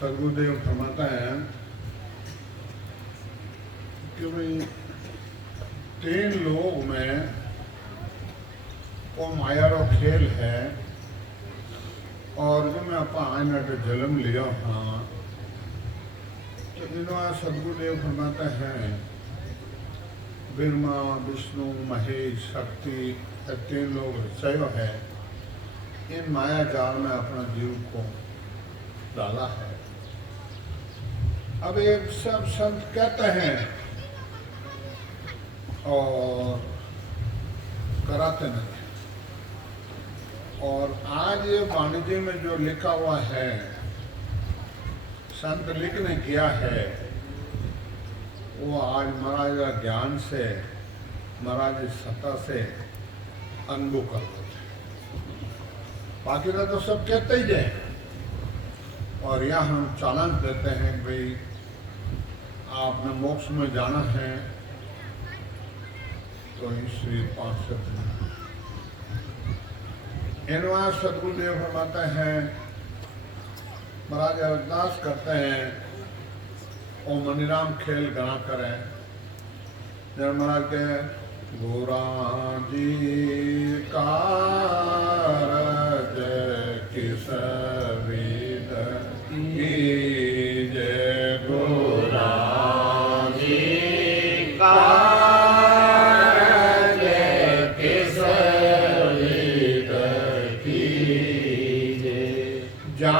सदगुरुदेव फरमाता है कि भाई 3 लोग में वो माया रो खेल है और जो मैं अपा आयना के जन्म लिया हाँ तो इन्होंने सदगुरुदेव फरमाता है ब्रह्मा विष्णु महेश शक्ति 3 लोग सयो है इन माया जाल में अपना जीव को डाला है। अब एक सब संत कहते हैं और कराते नहीं। और आज ये वाणिज्य में जो लिखा हुआ है संत लिखने किया है वो आज महाराज का ज्ञान से महाराज सत्ता से अनुभव कर लेते। बाकी तो सब कहते ही है और यहाँ हम चालान देते हैं भाई आपने मोक्ष में जाना है तो इसलिए 5 से इनवार सदगुरुदेव फरमाते हैं महाराज अरदास करते हैं ओ मनीराम खेल गणा करें जब महाराज के गोरा जी कारज किस विद जय गोरा जी कारज किस विद कीजे जा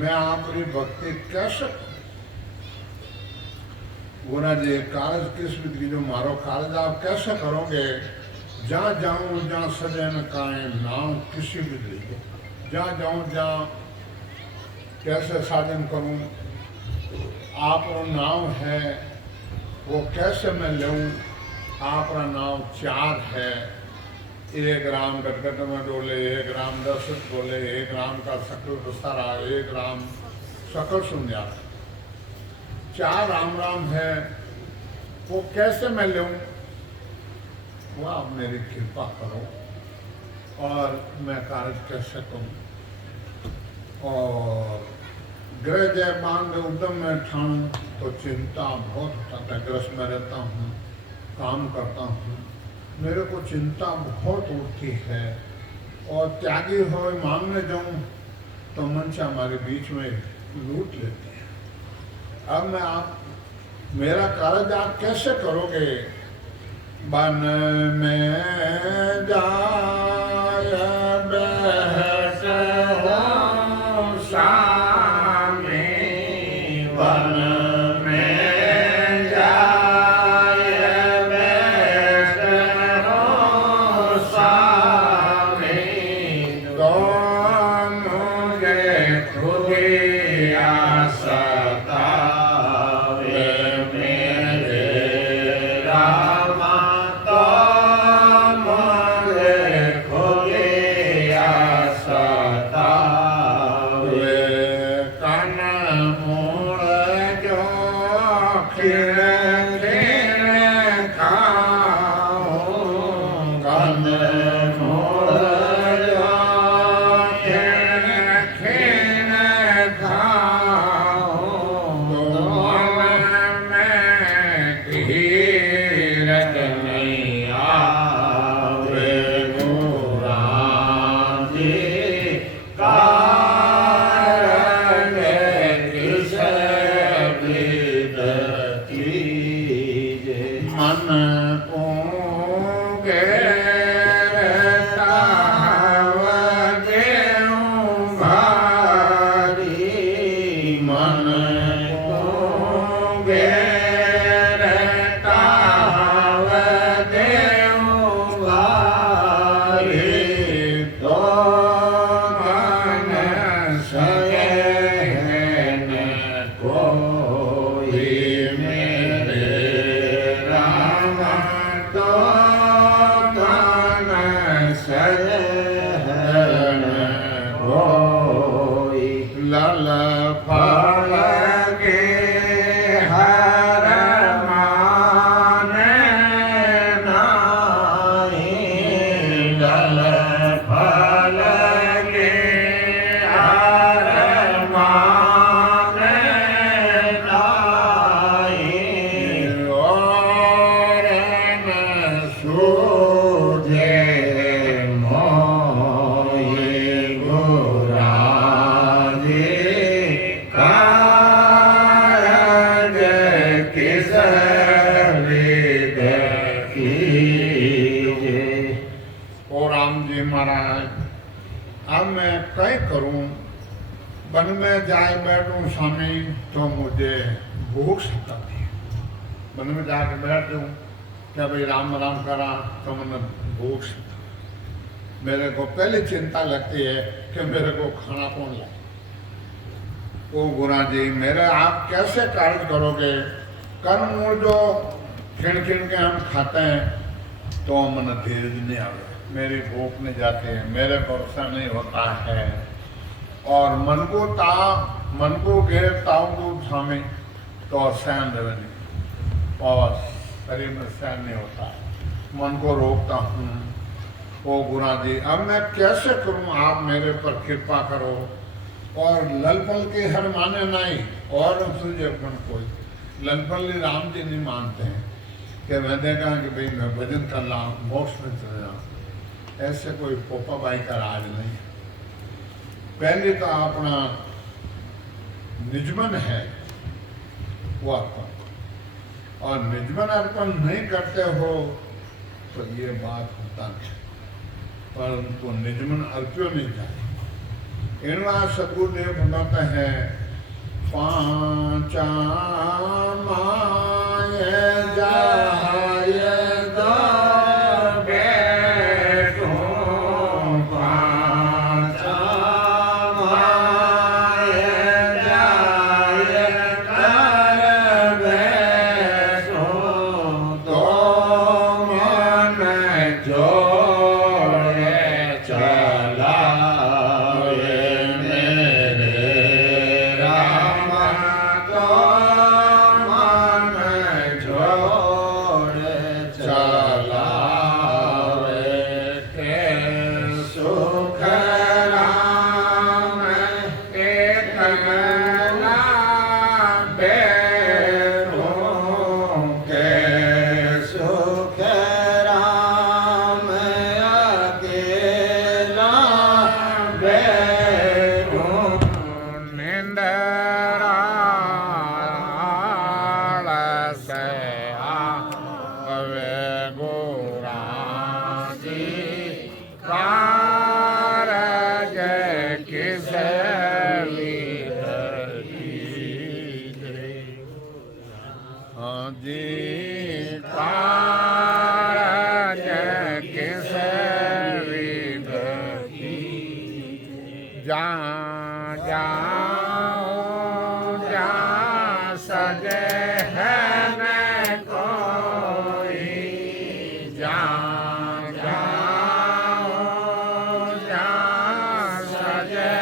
मैं आपकी भक्ति कैसे गुना जी कागज किस विधि जो मारो कागज आप कैसे करोगे जहाँ जाऊँ जहाँ सजन काए नाम किसी विधि जहाँ जाऊँ जहाँ कैसे साधन करूँ आपका नाम है वो कैसे मैं लूँ आपका नाम 4 है 1 राम गटगट में डोले 1 राम दर्शित बोले 1 राम का सकल दस्तारा 1 राम सकल सुनिया 4 राम राम है वो कैसे मैं लूँ वो आप मेरी कृपा करो और मैं कार्य कैसे करूँ। और ग्रह जय बांध उद्यम में ठाऊँ तो चिंता बहुत ग्रस्त में रहता हूँ काम करता हूँ मेरे को चिंता बहुत उठती है और त्यागी हो मांगने जाऊँ तो मन से हमारे बीच में लूट लेते हैं। अब मैं आप मेरा कार्य आप कैसे करोगे? बन में जाय बहस हो सामी, बन में जाय बहस हो सामी, तो मुझे खुदी आसता वन में जाए बैठूं स्वामी तो मुझे भूख सताती है। वन में जाके बैठ जाऊं क्या भाई राम राम करा तो मैंने भूख सता। मेरे को पहली चिंता लगती है कि मेरे को खाना कौन लाए। ओ गुरु जी मेरे आप कैसे कार्य करोगे? कर्म जो खिन खिन के हम खाते हैं तो मन धीरज नहीं आवे, मेरी भूख नहीं जाती है, मेरे को अवसर नहीं होता है और मन को घेर ताऊ स्वामी तो सहन रहे नहीं और शरीर में सहन नहीं होता है, मन को रोकता हूँ। ओ गुरु जी अब मैं कैसे करूँ? आप मेरे पर कृपा करो और ललपल के हर माने नहीं और तुझे अपन कोई ललपल राम जी नहीं मानते हैं कि मैं देखा कि भाई मैं भजन कर रहा हूँ मोक्ष में चले जाऊँ। ऐसे कोई पोपा भाई का राज नहीं है। पहले तो अपना निजमन है वो अर्पण और निजमन अर्पण नहीं करते हो तो ये बात होता नहीं, पर उनको निजमन अर्पियो नहीं जाए। इनवा सदगुरुदेव बताते हैं पांचा माय जाय इंदराल से आवे गोरा जी कारज किसे जी कारज किसे जा सजे है न कोई जा सजे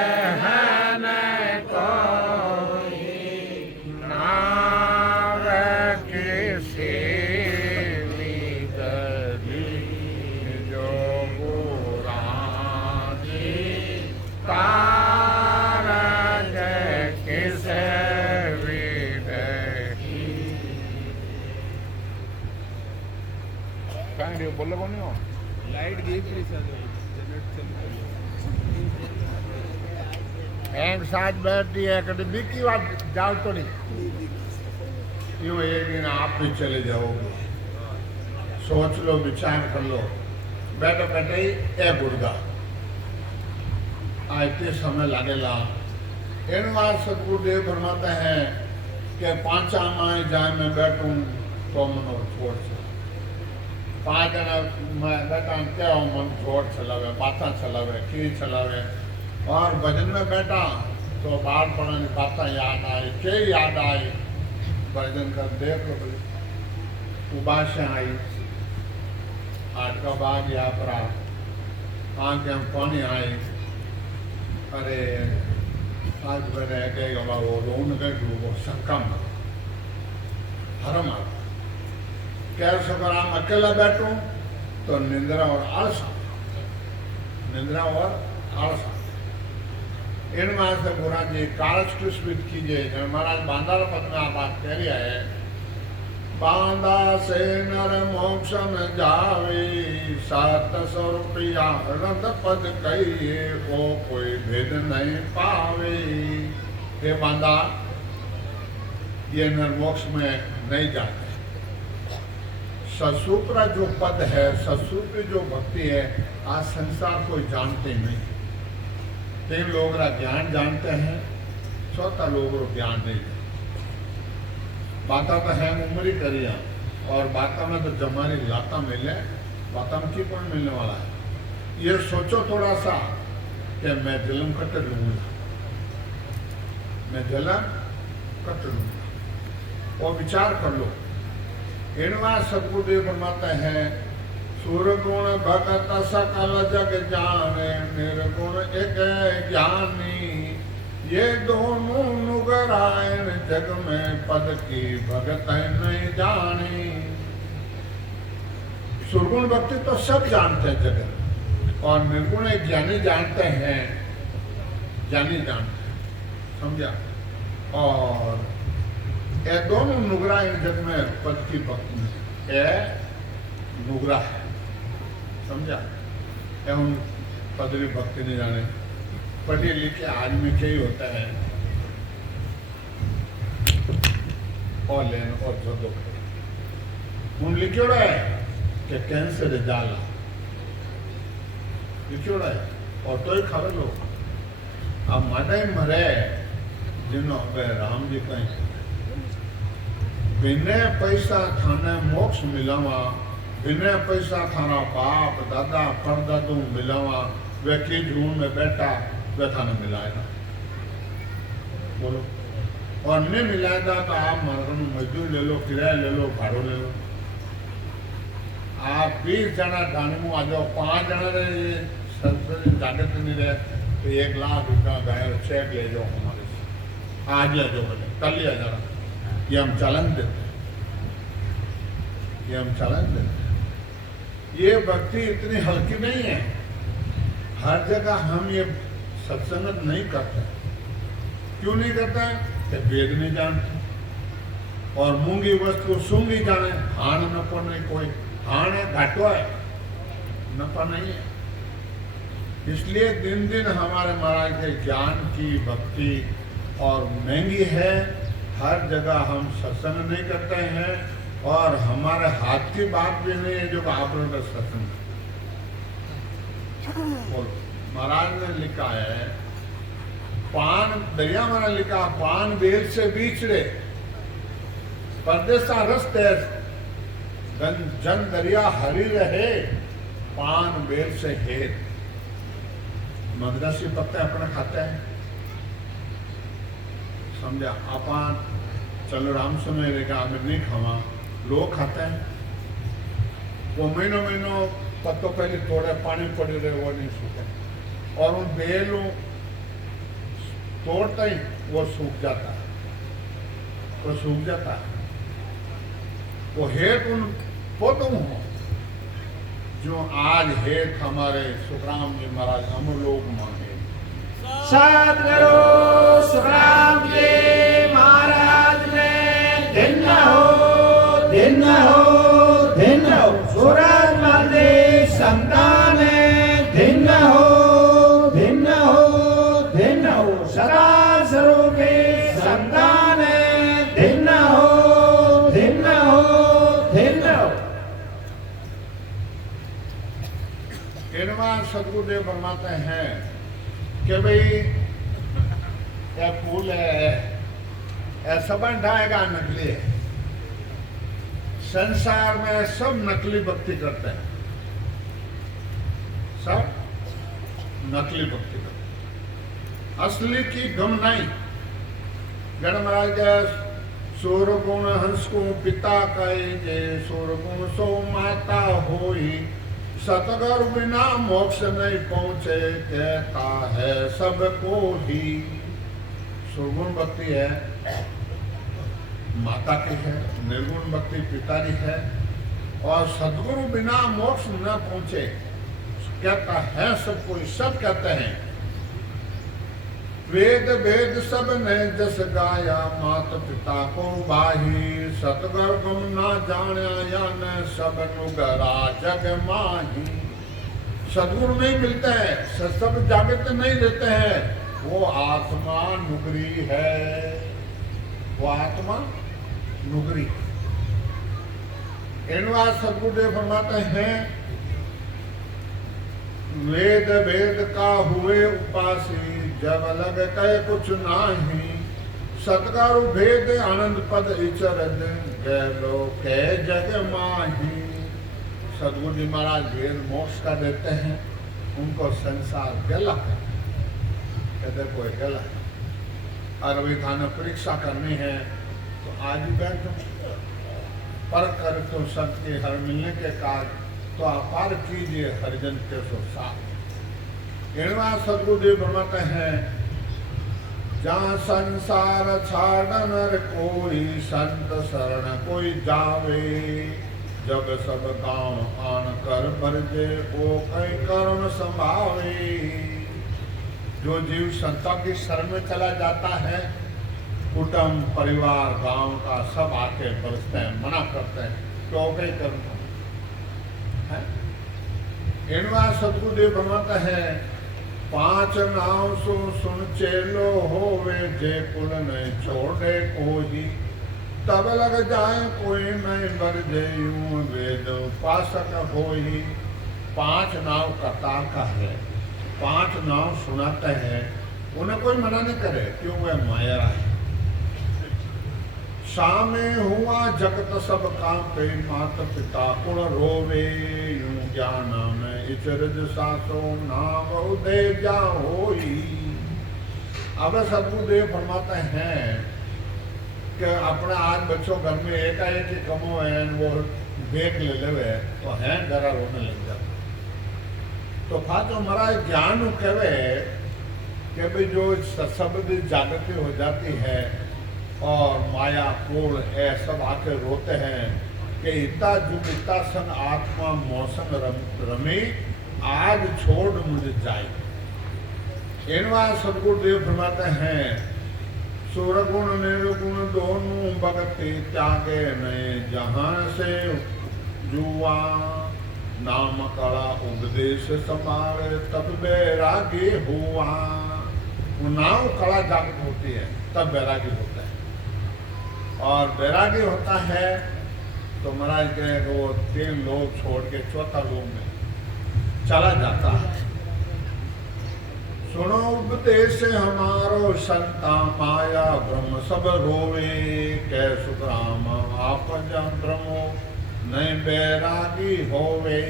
है न कोई नावे किसी गली जो बुरा जी कारज किसे बोले कौन हो लाइट गई थी सर एक साथ बैठती है कभी बिकी बात जाओ तो नहीं यूँ एक दिन आप भी चले जाओगे सोच लो विचार कर लो बैठे बैठे ही ए बुर्दा आते समय लगेगा इन बार सतगुरुदेव फरमाते हैं कि पांचा माए जाए मैं बैठूं तो मनो छोड़ से 5 जना मैं बैठा क्या मन छोड़ चलावे बातें चलावे की चलावे और भजन में बैठा तो बार पढ़ने बातें याद आई के याद आई भजन कर देख लो उबाशें आई आठ का बाद यहाँ पर आंखें में पानी आई अरे आज मैंने कहेगा वो रोन गए वो संकम हरम आ कैसे अगर हम अकेला बैठूं तो निंद्रा और आलस इनमें से बुरा जी कालच कृष्ण कीजिए महाराज बांदार पद में आप बात कह रही है बांदा से नर मोक्ष में जावे 700 रुपया रद पद कहिए को कोई भेद नहीं पावे हे बांदा ये नर मोक्ष में नहीं जाते ससुप्रा जो पद है ससुप्री जो भक्ति है आज संसार कोई जानते नहीं 3 लोग ज्ञान जानते हैं 4था लोग ज्ञान नहीं बाता तो है उम्री करिया और बाता में तो जमानी लाता मिले बाता में की कौन मिलने वाला है ये सोचो थोड़ा सा कि मैं जलम कट लूंगा मैं जलम कट लूंगा और विचार कर लो इनवा सतगुरुदेव फरमाते हैं सुरगुण भगत सकल जग जाने निर्गुण एक ज्ञानी ये दोनों नुगरायन जग में पद की भगत नहीं जानी सुरगुण भक्ति तो सब जानते हैं जगत और निर्गुण एक ज्ञानी जानते हैं ज्ञानी जानते हैं समझा और ये दोनों नुगरा इन जग में पद की भक्ति है नुगरा है समझा एवं पदवी भक्ति नहीं जाने पढ़े लिखे आदमी क्या ही होता है और लेन और जो दुख उन लिखोड़ा है कि कैंसर जाला लिखोड़ा है और तो ही खबर लो अब माता ही मरे जिन्होंने राम जी कहीं बिना पैसा थाने मोक्ष मिलावा बिना पैसा थाना बाप दादा परदादू मिलावा वे की झूम में बैठा वे थाने मिलाएगा बोलो और नहीं मिलाएगा तो आप मरकन मजदूर ले लो किराया ले लो भाड़ो ले लो आप 20 जना डानमू आ जाओ 5 जना रहे ताकत नहीं रहे तो 1 लाख रुपया गए चेक ले जाओ हमारे से आज ले जाओ बोले कल ही आ जाना ये हम चलन देते ये हम चलन देते ये भक्ति इतनी हल्की नहीं है हर जगह हम ये सत्संगत नहीं करते क्यों नहीं करते कि वेद नहीं जानते और मूंगी वस्तु सूंगी जाने हान नफा नहीं कोई हान है घाटो है नफा नहीं है इसलिए दिन दिन हमारे महाराज के ज्ञान की भक्ति और महंगी है। हर जगह हम सत्संग नहीं करते हैं और हमारे हाथ की बात भी नहीं है जो आप लोग सत्संग। बोलो, महाराज ने लिखा है पान दरिया में लिखा पान बेल से बीचड़े परदेसा रस्ते जन दरिया हरी रहे पान बेल से हेत। मदरसी पत्ते अपने खाते हैं समझा अपन चलो राम सुने रेगा हमें नहीं खावा लोग खाते हैं। वो महीनों महीनों पत्तों पहले तोड़े पानी पड़ी रहे वो नहीं सूखे और उन बेलों तोड़ते ही वो सूख जाता है। वो सूख जाता है वो हेत उन पौधों हो जो आज हेत हमारे सुखराम जी महाराज हम लोग मांगे। सद्गुरु सुखराम जी महाराज ने धन्य हो धन्य हो धन्य हो। सूरज मंदिर संतान धन्य हो धन्य हो धन्य हो। सदा स्वरूपी संतान धन्य हो धन्य हो धन्य हो। इनमें सदगुरुदेव फरमाते हैं कि भाई यह फूल है ऐसा बन ढाएगा नकली है। संसार में सब नकली भक्ति करते हैं सब नकली भक्ति करते हैं असली की गम नहीं। गण महाराज के सूर गुण हंस को पिता कहे सूर गुण सो माता होई सतगुरु बिना मोक्ष नहीं पहुंचे कहता है सबको ही। सुरगुण भक्ति है माता की है निर्गुण भक्ति पिता की है और सदगुरु बिना मोक्ष न पहुंचे कहता है सबको सब कहते हैं। वेद वेद सब ने जस गाया मात पिता को बाही सतगुरु गुम ना जाना या न सब नुगरा जग माही। सदगुरु नहीं मिलते हैं सब जागृत नहीं रहते हैं वो आत्मा नुगरी है वो आत्मा नुगरी। इनवा सदगुरुदेव फरमाते हैं वेद वेद का हुए उपासी जब लग कहे कुछ नाही सतगुरु भेद आनंद पद इचरद गैलो कै जग माही। सदगुरु जी महाराज भेद मोक्ष का देते हैं उनको संसार गला है कहते कोई गला है। और अभी थाना परीक्षा करनी है तो आज ही बैठो पर कर तो सत्य हर मिलने के कारण तो अपार कीजिए हरिजन के सो साथ। इनवा सदगुरुदेव फरमाते हैं जहाँ संसार छाड़न कोई संत शरण कोई जावे जब सब गांव आन कर बरजे वो कई करुण संभावे। जो जीव संतों की शरण में चला जाता है कुटुंब परिवार गांव का सब आके बरसते हैं मना करते हैं तो कई कर्म है। इनवा सदगुरुदेव फरमाते हैं पांच नाव सो सुन चेलो होवे जे कुल नहीं छोड़े कोई तब लग जाए कोई नहीं बरजे यूं वेद उपासक होई। पांच नाव कतार का है पांच नाव सुनाते हैं उन्हें कोई मना नहीं करे क्यों वह माया है। सामे हुआ जगत सब कांपे माता पिता कुल रोवे यूं ज्ञान में इचरज सासो नाम उदय जा होई। अब सदगुरुदेव फरमाते हैं कि अपने आज बच्चों घर में एकाएक ही कमो है वो देख ले लेवे तो है घर रोने लग जाता। तो फाचो महाराज ज्ञान कहे कि भाई जो शब्द जागृति हो जाती है और माया कोल है सब आके रोते हैं कि इतना जुग इतना सन आत्मा मौसम रमी आज छोड़ मुझे जाए। इनवा सदगुरुदेव फरमाते हैं सुरगुण निर्गुण दोनों भक्ति त्यागे नए जहां से जुआ नाम कला उपदेश समार तब बैरागी हुआ। वो नाव कला जागृत होती है तब वैराग्य होता है। और वैराग्य होता है तो महाराज कहे वो 3 लोग छोड़ के 4था लोग में चला जाता है। सुनो उपदेश हमारो संता माया ब्रह्म सब रोवे, कै सुखराम आप ब्रह्मो नहीं बैरागी होवे।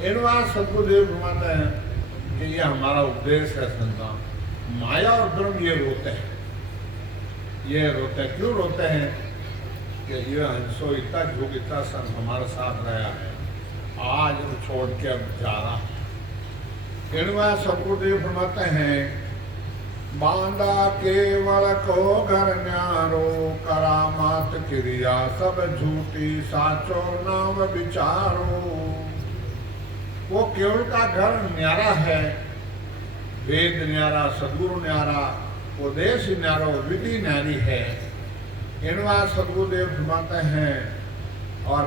इन बात सतगुरुदेव फरमाते हैं कि ये हमारा उपदेश है संता। माया और ब्रह्म ये रोते हैं, ये रोते हैं। क्यों रोते हैं? कि ये हंसो इतना झुक इतना सन हमारे साथ रहा है, आज वो छोड़ के अब जा रहा है। इनवा सतगुरुदेव फरमाते हैं बांधा केवल को घर न्यारो, करामात क्रिया सब झूठी साचो नाम विचारो। वो केवल का घर न्यारा है, वेद न्यारा, सदगुरु न्यारा, उपदेश न्यारो, विधि न्यारी है। इनवा सतगुरुदेव फरमाते हैं और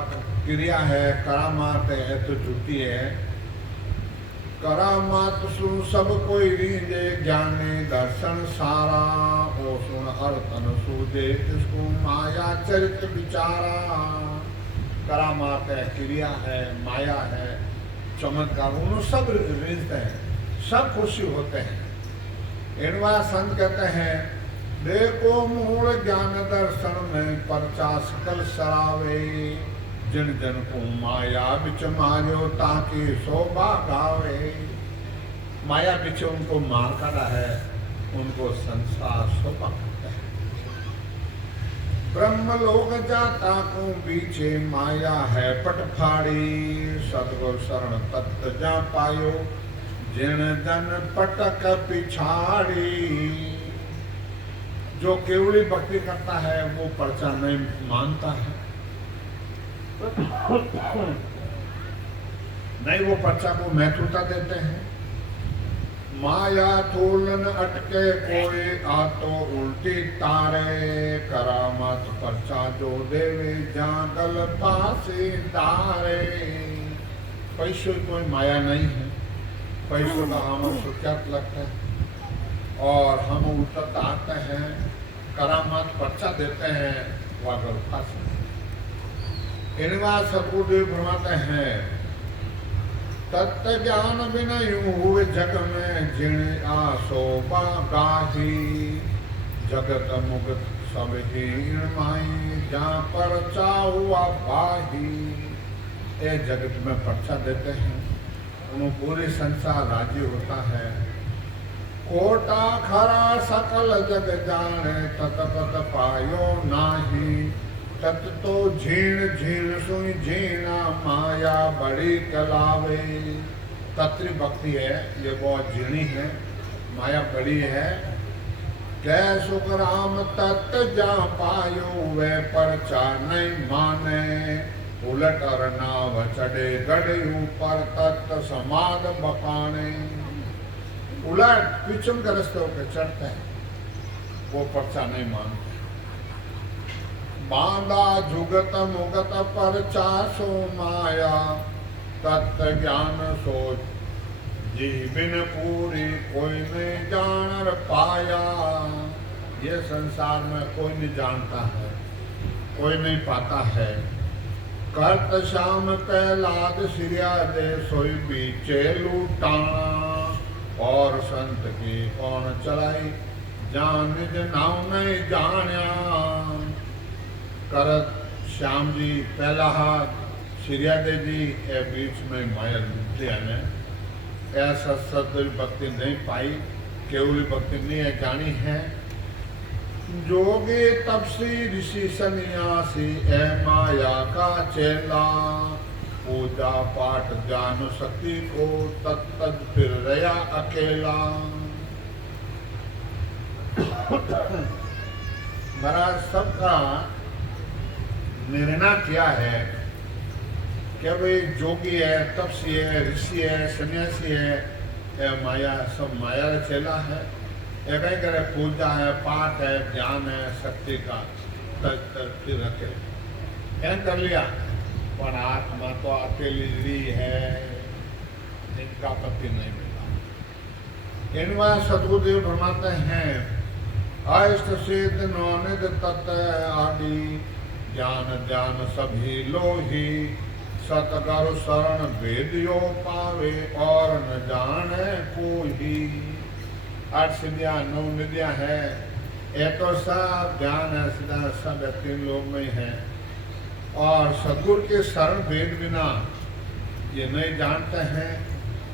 क्रिया है, करामात है तो झूठी है। करामात सुन सब कोई रीजे, ज्ञानी दर्शन सारा, ओ सुन हर तन सूझे, इसको माया चरित विचारा। करामात है, क्रिया है, माया है, चमत्कार, उन्होंने सब रिजते हैं, सब खुशी होते हैं। इनवा संत कहते हैं देखो मूल ज्ञान दर्शन में परचा सकल सरावे, जिन जन को माया बिच मारो ताकि शोभा गावे। माया बिच उनको मार काटा है, उनको संसार शोभा करता है। ब्रह्म लोक जाता को बीचे माया है पटफाड़ी, सतगुर शरण तत्व जा पायो, जिन जन पटक पिछाड़ी। जो केवली भक्ति करता है वो पर्चा नहीं मानता है, नहीं वो पर्चा को महत्वता देते हैं। माया तोलन अटके कोई आतो उल्टी तारे, करामत पर्चा जो देवे जागल पासे तारे। पैसों कोई माया नहीं है, पैसों का हमें सुख्यात लगता है और हम उल्टा तारते हैं, करामात पर्चा देते हैं, वह गलफा से। इनवा सतगुरुदेव फरमाते हैं तत्व ज्ञान बिना यूं हुए जग में, जिन आसो गाही, जगत मुगत सब हीन माई, जहाँ पर्चा हुआ बाही। ये जगत में पर्चा देते हैं, उन्हें पूरे संसार राज्य होता है। कोटा खरा सकल जग जाने, तत्पत पायो नाही, तत् तो झीण झीण सुई झीणा, माया बड़ी कलावे। तत्व भक्ति है, ये बहुत झीणी है, माया बड़ी है। कै सुख राम तत्व जा पायो, वे परचा नहीं माने, उलट और नाव चढ़े गढ़ ऊपर, तत्व समाध बकाने। उलट पिछम के रस्ते होकर चढ़ते हैं, वो पर्चा नहीं मानते। बांधा जुगत मुगत परचा सो माया, तत्व ज्ञान सोच जीवन पूरी, कोई नहीं जान पाया। ये संसार में कोई नहीं जानता है, कोई नहीं पाता है। करत श्याम प्रहलाद सिरिया दे, सोई बीचे लूटाना, और संत की कौन चलाई, जान निज नाम नहीं जान्या। करत श्याम जी पहला हाथ, सिरिया दे जी के बीच में माया लुटिया ने ऐसा सदगुरु भक्ति नहीं पाई, केवली भक्ति नहीं है, जानी है। जोगे तपसी ऋषि सन्यासी, ए माया का चेला, पूजा पाठ जान शक्ति को, तत्त फिर रया अकेला। महाराज सबका निर्णय किया है कि भाई जोगी है, तपसी है, ऋषि है, सन्यासी है, माया सब माया का चेला है। एक ही करे पूजा है, पाठ है, ज्ञान है, शक्ति का, फिर अकेले क्या कर लिया। पर आत्मा तो अकेली है, इनका पति नहीं मिला। इनमें सदगुरुदेव फरमाते हैं अष्ट सिद्ध नौनिध तत् आदि ज्ञान ध्यान सभी लोही सतगुरु शरण वेदियो पावे और न जाने कोई। 8 सिद्धियां 9 निधियां है, एक तो सब ज्ञान है, सीधा सब 3 लोग में है। और सदगुरु के शरण वेद बिना ये नहीं जानते हैं।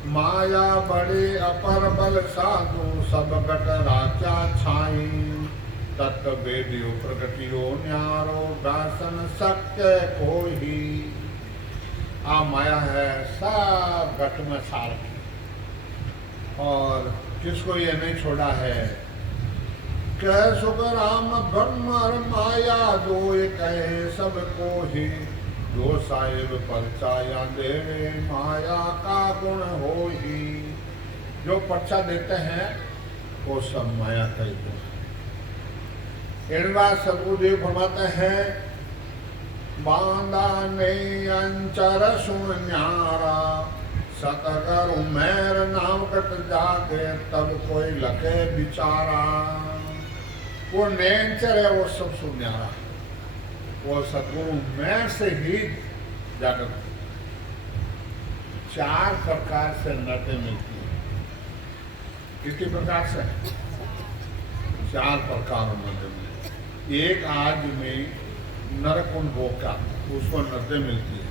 माया बड़े अपर बल साधु सब गट राजा छाई तत्व वेदियो प्रगटियो न्यारो दासन सत्य कोई। आ माया है सब गट में सार और किसको ये नहीं छोड़ा है। कह सुख राम ब्रह्म और माया दो कहे सबको ही जो साहेब परचाया देवे माया का गुण हो ही। जो पर्चा देते हैं वो सब माया का ही गुण। इनवा सदगुरुदेव फरमाते हैं बांधा नहीं अंचर सुन न्यारा सतगरु मैर नाम कट जागे तब कोई लगे बिचारा। वो नेंचर है वो सब सुन्यारा, वो सदगुरु मैं से ही जागृत। 4 प्रकार से नरते मिलती है। कितने प्रकार से? 4 प्रकार नरते मिलती। एक आदमी नरकुंड भोगा उसको नरते मिलती है।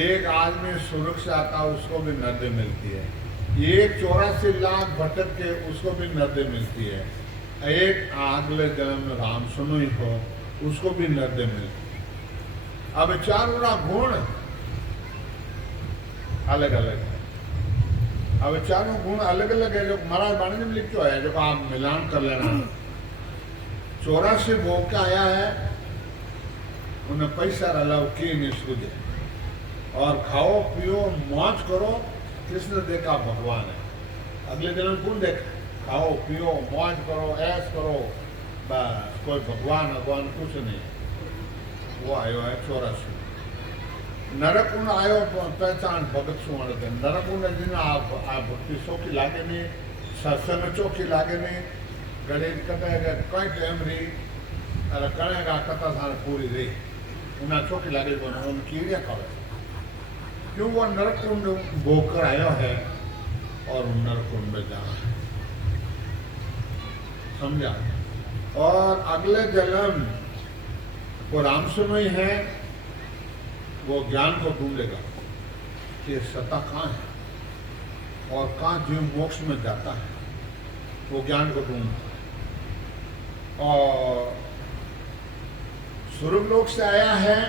एक आदमी सुरख से आता उसको भी नरते मिलती है। एक 84 लाख भटक के उसको भी नरते मिलती है। एक अगले जन्म में राम सुनो ही हो उसको भी नरते मिलती है। अब 4 गुण अलग अलग है। अब 4 गुण अलग अलग है। जो महाराज बाणी में लिखो है जो आप मिलान कर लेना। 84 भोग के आया है उन्हें पैसा रलाओ की नहीं सूझे और खाओ पियो मौज करो कृष्ण देखा भगवान है। अगले जन्म कौन देखा? खाओ पियो मौज करो ऐश करो बस कोई भगवान भगवान कुछ नहीं। वो आयो है 84। नरकुंड आयो पहचान भगत शू वणते। नरकुंड दिन आप भक्ति चोखी लागे नहीं, सत्संग चोखी लागे नहीं, गणेश कटे कई टाइम रही अरे कणेगा कथा सार पूरी रही उन्हें चोखी लागे तो उन कीड़िया खावे। क्यों? वो नरकुंड भोकर आयो है और नरकुंड में जाना है। समझा? और अगले जन्म वो राम सुनो ही है, वो ज्ञान को ढूंढेगा कि सत्ता कहाँ है और कहाँ जीव मोक्ष में जाता है। वो ज्ञान को ढूंढता है। और स्वर्ग लोक से आया है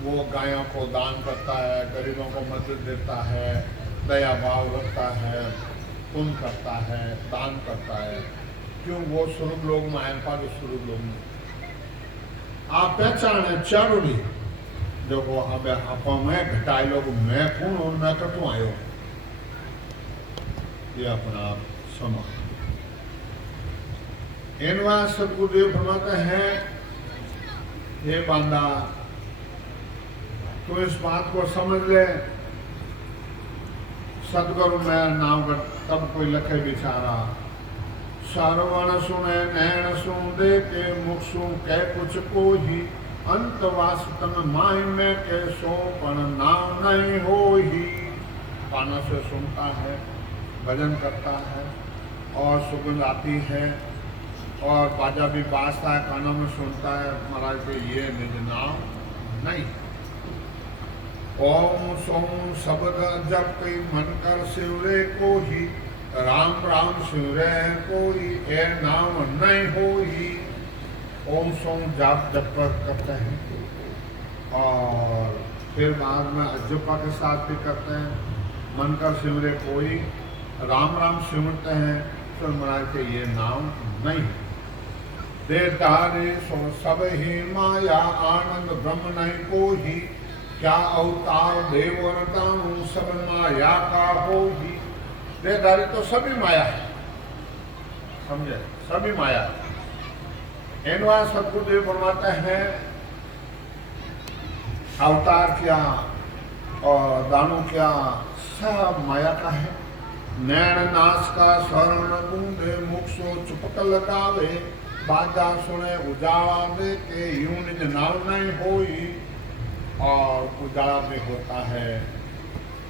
वो गायों को दान करता है, गरीबों को मदद देता है, दया भाव रखता है, पुण्य करता है, दान करता है। क्यों? वो स्वर्ग लोक में आए पा जो स्वर्ग लोक में आप पहचान है चारों देखो। अब आप मैं घटाए लोग मैं कौन और मैं कटू आयो ये अपना आप समा। इनवा सदगुरुदेव फरमाते हैं ये बांदा तो इस बात को समझ ले सदगुरु मैं नाम कर तब कोई लखे बिचारा। श्रवण सुने नैन सुन दे के मुख सुन कह कुछ को ही अंत वास्तव माय में के सो पण नाम नहीं हो ही। कानों से सुनता है, भजन करता है और सुगंध आती है और बाजा भी बाजता है, कानों में सुनता है। महाराज के ये निज नाम नहीं। ओम सोम शब्द जब कोई मन कर शिवरे को ही राम राम शिवरे कोई ए नाम नहीं हो ही। ओम सोम जाप जप करते हैं और फिर बाद में अजपा के साथ भी करते हैं। मन का सिमरे कोई राम राम सिमरते हैं फिर महाराज के ये नाम नहीं। देवतारे सो सब ही माया आनंद ब्रह्म नहीं को ही। क्या अवतार देवरताऊं सब माया का हो ही। देहधारी तो सभी माया है, समझे? सभी माया। इनवा सदगुरुदेव फरमाते हैं अवतार क्या और दानों क्या सब माया का है। नैन नाश का शरण बूंदे मुख सो चुपक लगावे बाजा सुने उजाला में के यूं निज नाव नहीं होई। और उजाला में होता है,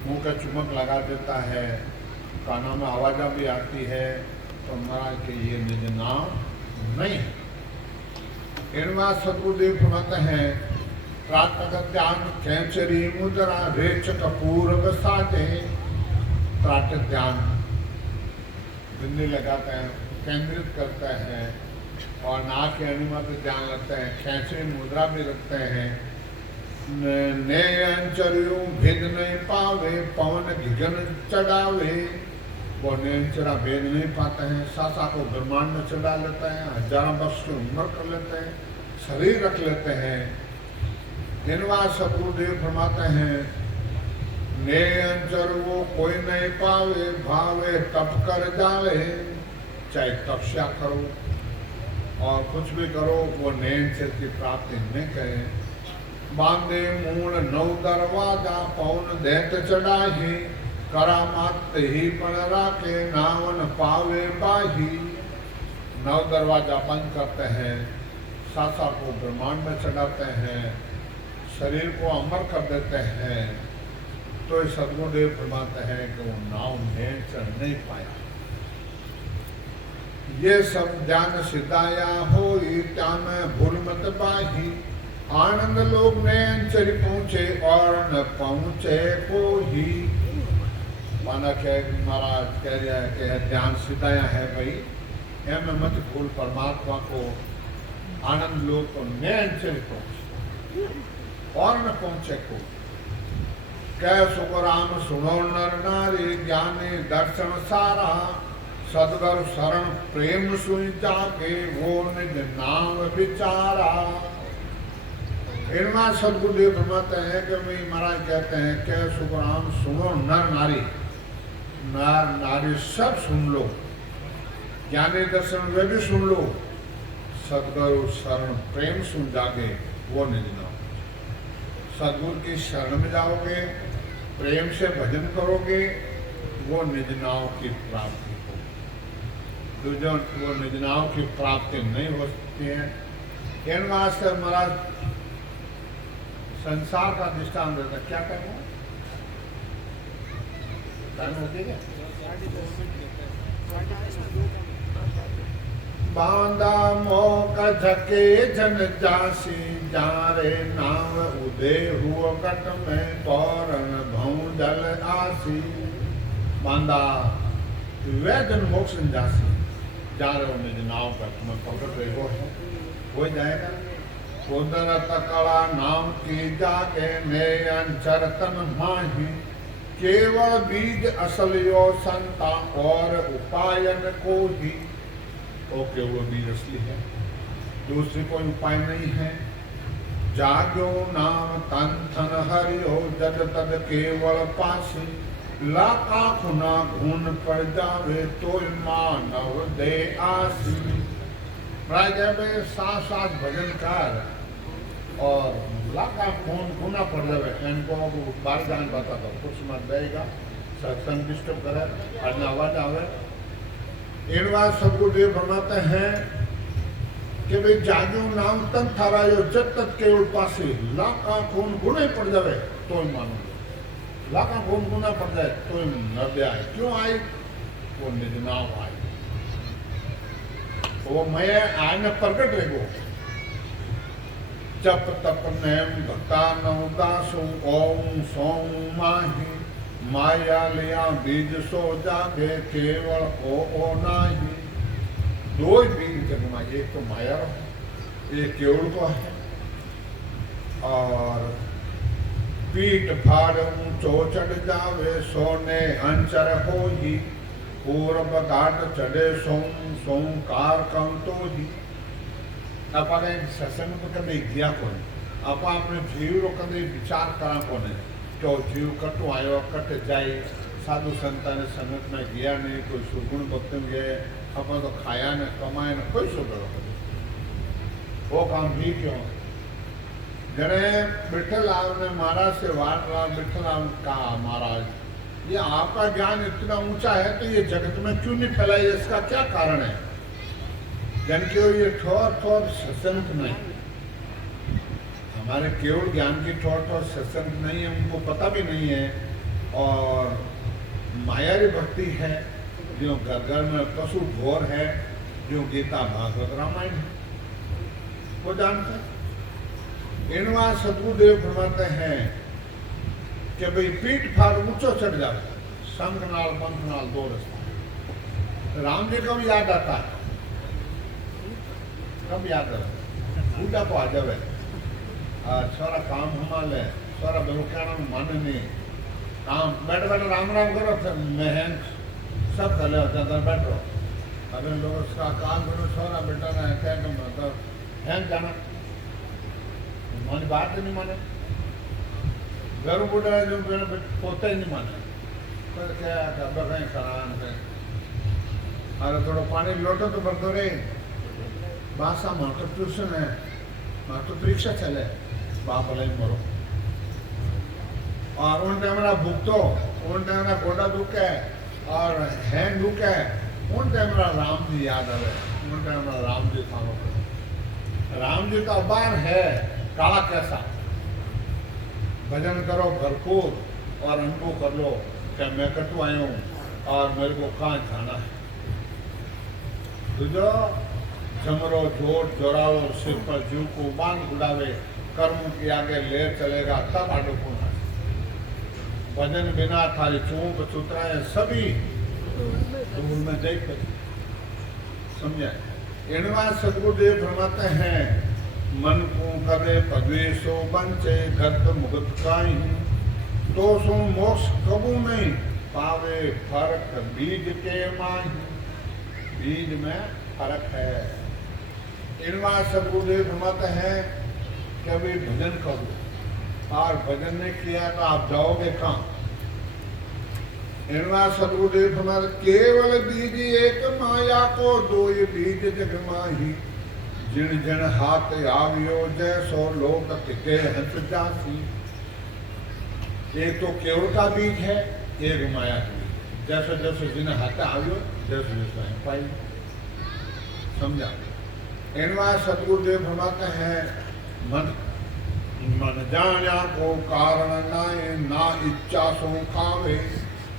मुंह का चुमक लगा देता है, कानों में आवाज़ा भी आती है, तो महाराज के ये निज नाम नहीं है। इनवा सतगुरुदेव फरमाते हैं त्राटक ध्यान कैंचरी मुद्रा रेचक पूर्व साटे। त्राटक ध्यान बिंदी लगाते हैं, केंद्रित करते हैं और नाक के अणिमा पे ध्यान रखते हैं, कैंचरी मुद्रा भी रखते हैं। नैंचर्यों भेद नहीं पावे पवन घिगन चढ़ावे। वो नैंचरा भेद नहीं पाते हैं, सासा को ब्रह्मांड में चढ़ा लेते हैं, हजारों वर्ष की उम्र कर लेते हैं, शरीर रख लेते हैं। जिनवा सतगुरुदेव फरमाते हैं नैंचर वो कोई नहीं पावे भावे तप कर जावे। चाहे तपस्या करो और कुछ भी करो, वो नैंचर की प्राप्ति नहीं करें। बांधे मूल नौ दरवाजा पौन दैत चढ़ाही करामात ही पण राखे नावन पावे बाही। नौ दरवाजा बंद करते हैं, सासा को ब्रह्मांड में चढ़ाते हैं, शरीर को अमर कर देते हैं, तो सदगुरुदेव फरमाते हैं कि वो नाव में चढ़ नहीं पाया। ये सब ध्यान सिद्धाया हो त्या में भूल मत बाही। आनंद लोग नैंचर पहुंचे और न पहुंचे कोई। माना क्या महाराज कह रहा है कि ध्यान सिद्धाया है भाई, एम मत भूल परमात्मा को। आनंद लोग तो नैंचर पहुंचे और न पहुंचे कोई। कह सुखराम सुनो नर नारी ज्ञानी दर्शन सारा। सदगुरु शरण प्रेम सुई जाके वो निज नाम विचारा। इनमें सदगुरुदेव फरमाते हैं कि भाई महाराज कहते हैं कह सुखराम सुनो नर नारी। नर नारी सब सुन लो, ज्ञानी दर्शन वे भी सुन लो। सदगुरु शरण प्रेम सुन जागे वो निज नाम। सदगुरु की शरण में जाओगे, प्रेम से भजन करोगे, वो निज नाव की प्राप्ति होगी। दूसरों वो निज नाव की प्राप्ति नहीं हो सकती है। इन वास्ते महाराज संसार का दृष्टांत देता क्या करना होती है। बांदा मोक झके जन जासी जारे नाव उदे हुआ कट में पौरन भौ जल आसी। बांदा वे जन मोक्ष जासी जा रहे हो निज नाव पर तुम्हें पकड़ रहे हो जाएगा। उदर तकड़ा नाम की जाके नयन चरतन माही। केवल बीज असल यो संता और उपायन को ही। ओके वो बीज असली है, दूसरी कोई उपाय नहीं है। जागो नाम तन थन हरियो जद तद केवल पासी। लाका खुना घून पड़ जावे तो मानव दे आसी। राजा में सांस सांस भजन कर और लाका खून खुना पड़ जावे, इनको बार जान बता दो कुछ मत देगा, सत्संग डिस्टर्ब करे, आज आवाज आवे। इन बात सदगुरुदेव फरमाते हैं कि भाई जागो नाम तन थारायो जब तक केवल पासी। लाका खून गुणे पड़ जावे तो मानो, लाका खून गुना पड़ जाए तो न दे आए। क्यों आई? वो निज नाम आई, वो मैं आने प्रकट रहेगो। जप तप नेम भक्ता नवदासु ओम सोम माही। माया लिया बीज सो जागे केवल ओ नाही। दो ही बीज जगमा, एक तो माया एक केवल को है। और पीठ फाड़ ऊंचो चढ़ जावे सोने अंचर हो ही। पूर्व घाट चढ़े सोम सोमकार कम तो ही। अपने सत्संग में कदे गया कोने, आप अपने जीव रो कदे विचार करा कोने तो जीव कटो आयो कट जाए। साधु संतान ने संगत में गया नहीं, कोई सुगुण भक्त में गए, अपन तो खाया न कमाया न कोई सुगुण। वो काम भी क्यों जने विठल ने महाराज से वाट रहा। विठल कहा महाराज ये आपका ज्ञान इतना ऊंचा है तो ये जगत में क्यों नहीं फैला, इसका क्या कारण है? जन के ये ठोर ठोर सत्संग नहीं, हमारे केवल ज्ञान की ठोर ठोर सत्संग नहीं है, उनको पता भी नहीं है। और मायारी भक्ति है जो घर घर में पशु घोर है, जो गीता भागवत रामायण है, वो जानते। इनवा सदगुरुदेव फरमाते हैं कि भाई पीठ फाड़ ऊंचो चढ़ जाए, संग नाल पंथ नाल दो रास्ता। राम जी को भी याद आता है, कब याद है? बूढ़ा को आ जावे, छोरा काम हमारे छोरा बेलुकाना माने नहीं, काम बैठ बैठ राम राम करो, मैं सब कर ले बैठो। अरे लोग उसका काम करो, छोरा बेटा ना क्या मतलब है जाना, मानी बात नहीं माने, घर बुढ़ा जो पोते ही नहीं माने, तो क्या अब कहीं खरान है। अरे थोड़ा पानी लोटो तो भरतो रे, भाषा में तो ट्यूशन है, माँ तो परीक्षा चले, बाप अलग मरो। और उन टाइम भुगतो, उन टाइम गोडा दुखे और हैंड दुखे, उन टाइम राम जी याद आवे, उन टाइम राम जी थानो। राम जी का अबार है काला कैसा, भजन करो भरपूर और अनुभव कर लो कि मैं कटू आया हूँ और मेरे को कहाँ जाना है। दूसरो जमरो जोट जोराओ, सिर पर जीव को बांध उड़ावे, कर्म के आगे ले चलेगा तब आडो होना। भजन बिना थारी चूक चुतराए सभी दूर में देख समझा। इनवा सदगुरुदेव फरमाते हैं, मन को करे पद्वेशो बंचे गत मुगत काई, तो सो मोक्ष कबू नहीं पावे फर्क बीज के माही। बीज में फर्क है। इनवा सदगुरुदेव फरमाते हैं कि अभी भजन करो, और भजन नहीं किया तो आप जाओगे कहाँ? इनवा सदगुरुदेव फरमाते केवल बीज एक माया को दो ये बीज जग माही, जिन जन हाथ आवियो जैसो लोक तिके हंस जासी। एक तो केवल का बीज है, एक माया का बीज। जैसे जैसे जिन हाथ आवियो जैसे जैसे पाई, समझा। इनवा सदगुरुदेव फरमाते हैं, मन मन जाना को कारण नाए, ना इच्छा सो खावे,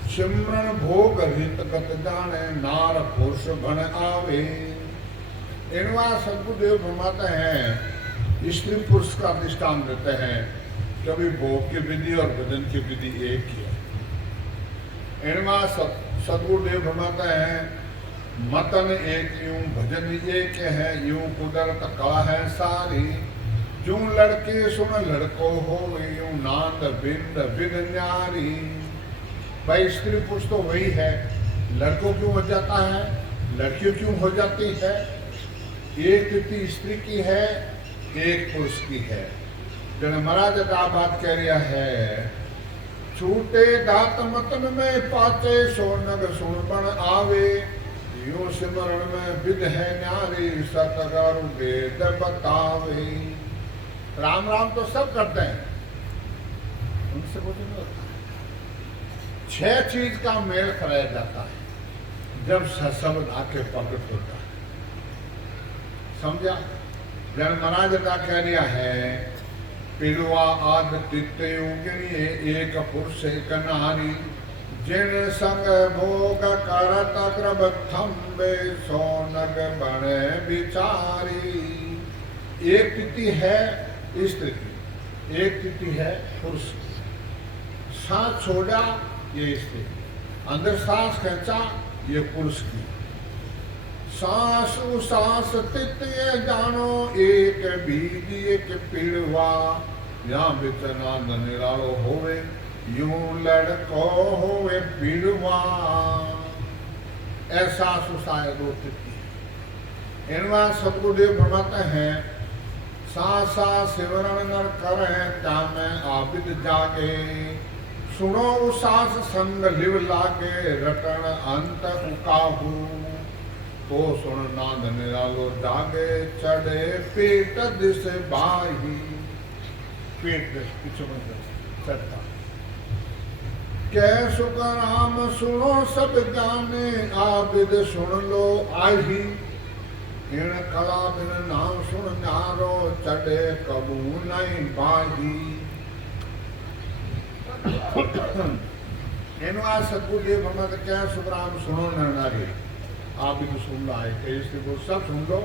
सिमरन भोग हित गत जाने, नार पुरुष बन आवे। इनवा सदगुरुदेव फरमाते हैं, स्त्री पुरुष का दृष्टांत देते हैं, कभी भोग की विधि और भजन की विधि एक ही है। इनवा सदगुरुदेव फरमाते हैं, मतन एक यूं भजन एक है, यूं कुदरत कला है सारी, जो लड़के सुन लड़को हो, यूं नांद बिंद बिन न्यारी। भाई स्त्री पुरुष तो वही है, लड़कों क्यों हो जाता है, लड़कियों क्यों हो जाती है? एक तिथि स्त्री की है, एक पुरुष की है। जन महाराज का बात कह रहा है, छूटे दात मतन में पाचे, सोनग सुन बन आवे, यूं सिमरण में विद है न्यारी, सतगुरु वेद बतावे। राम राम तो सब करते हैं, उनसे कुछ नहीं होता। 6 चीज का मेल कराया जाता है जब सत्संग आके प्रकट होता है, समझा। जन महाराज का कह दिया है, पिलवा आद तित्ते उगनी एक पुरुष एक नारी, जिन संग भोग करत कृब थम्बे, सोनग बने बिचारी। एक तिथि है स्त्री की, एक तिथि है पुरुष की। सांस छोड़ा ये स्त्री, अंदर सांस खींचा ये पुरुष की। सांस उसास तित ये जानो, एक बीज एक पिड़वा, यहाँ बिचना निरालो होवे, यूं लड़को होवे पिड़वा। ऐसा सुसाय दो तिथि। इनवा सदगुरुदेव फरमाते हैं, सासा सिमरन नर करे, त्या में आबिद जागे, सुनो उसास संग लिव लागे, रटन अंत उकाहू, तो सुन नाद निरालो जागे, चढ़े पेट दिस बाही। पेट दिस पीछे चढ़ता, कह सुख राम सुनो सब जाने आबिद सुन लो आही इन कला बिन नाम सुन नारो चढ़े कबू नहीं बाही એનો આ સદગુરુદેવ હમણાં ક્યાં સુખરામ સુનો નારી આ બીજું સુન લો આય કે इसलिए वो सब सुन लो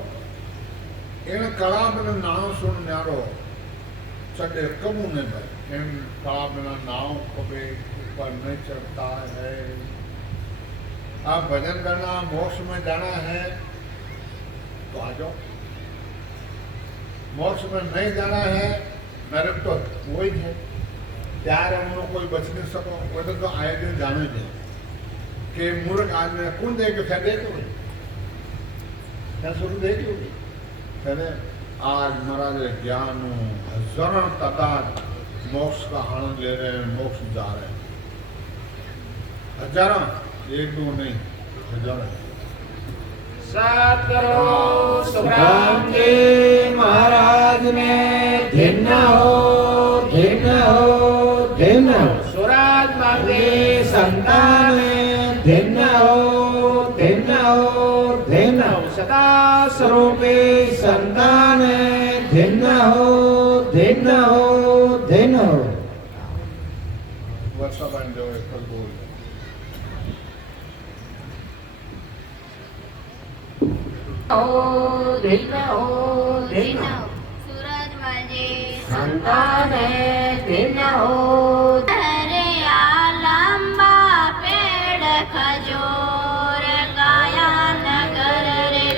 इन कला बिन नाम सुन नारो चढ़े कबू नहीं भाई इन कला बिना नाव कभी ऊपर नहीं चढ़ता है आप भजन करना मोक्ष में जाना है तो आ जाओ मोक्ष में नहीं जाना है नरक तो वही है ત્યારે એમનો કોઈ બચી ન શકો કોઈ તો આયોજન જાણે છે કે મૂર્ખ આદમી કોણ દે કે ફેર દેતો હોય ત્યાં સુધી દેખ્યું ત્યારે आज महाराज ज्ञान हजारों तादाद मोक्ष का आनंद ले रहे हैं मोक्ष जा रहे हैं हजारों एक दो नहीं हजारों सद्गुरु सुखराम जी महाराज ने धन्य हो धन्य हो धन्य हो सुराज मार्गे संतान धन्य हो धन्य हो धन्य हो सदा स्वरूपी संतान धन्य हो धन्य हो धन्य हो वर्षा बन जो एक कल बोल धन्य हो धन्य हो सूरज माजे संतान धन्य हो अरे लंबा पेड़ खजूर काया नगर रे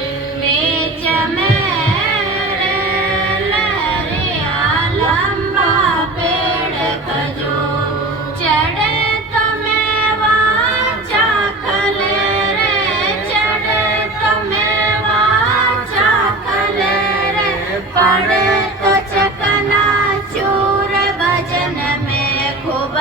बीच में रे लहरिया लंबा पेड़ खजूर चढ़े तो मेवा चाखले रे चढ़े तो मेवा चाखले रे पड़े तो चकना चूर भजन में खूब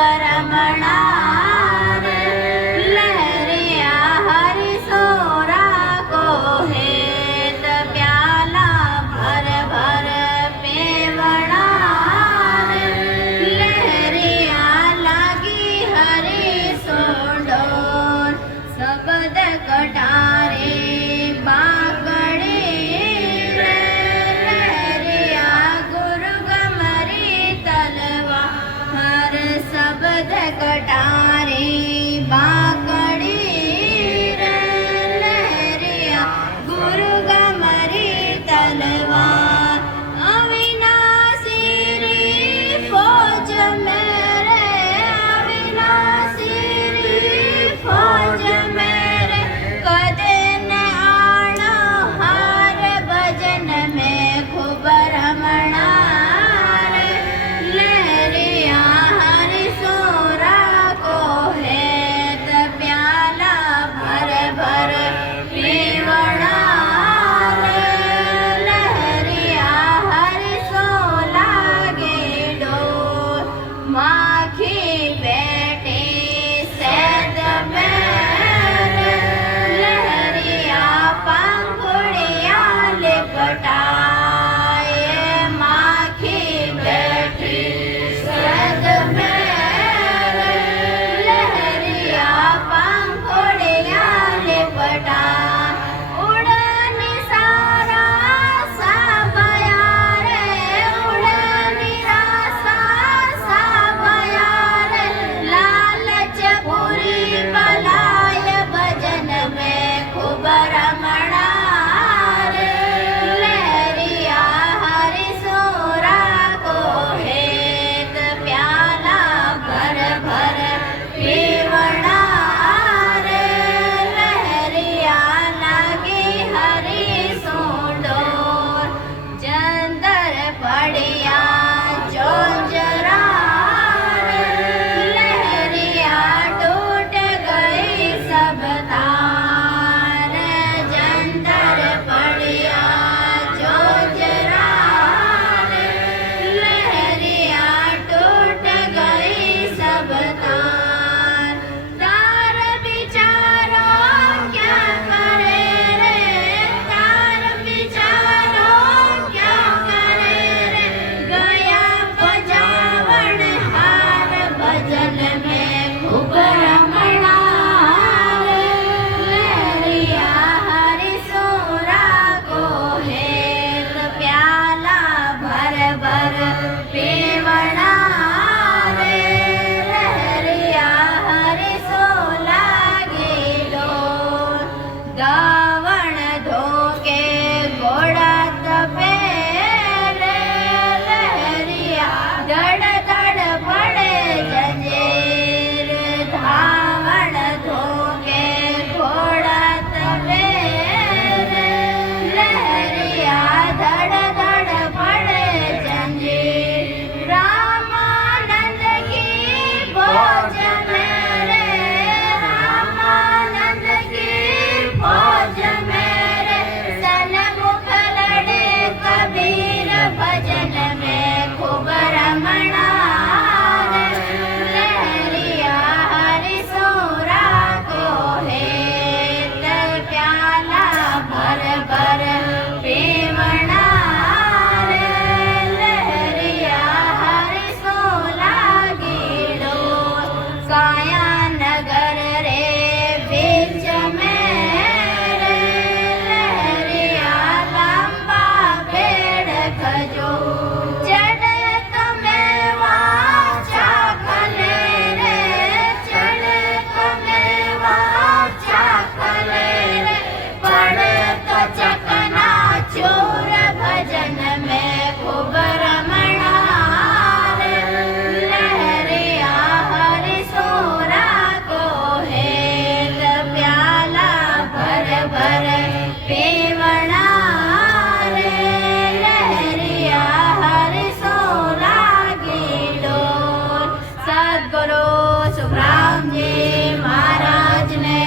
જે મહારાજને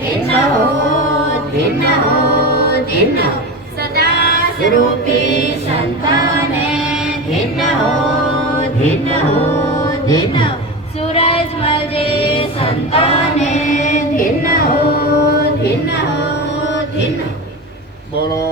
ધીન હો ધીન હો ધીન હો સદા સ્વરૂપી સંતને ધીન હો ધીન હો ધીન હો સૂરજમલ જે સંતને ધીન હો ધીન હો ધીન હો બોલો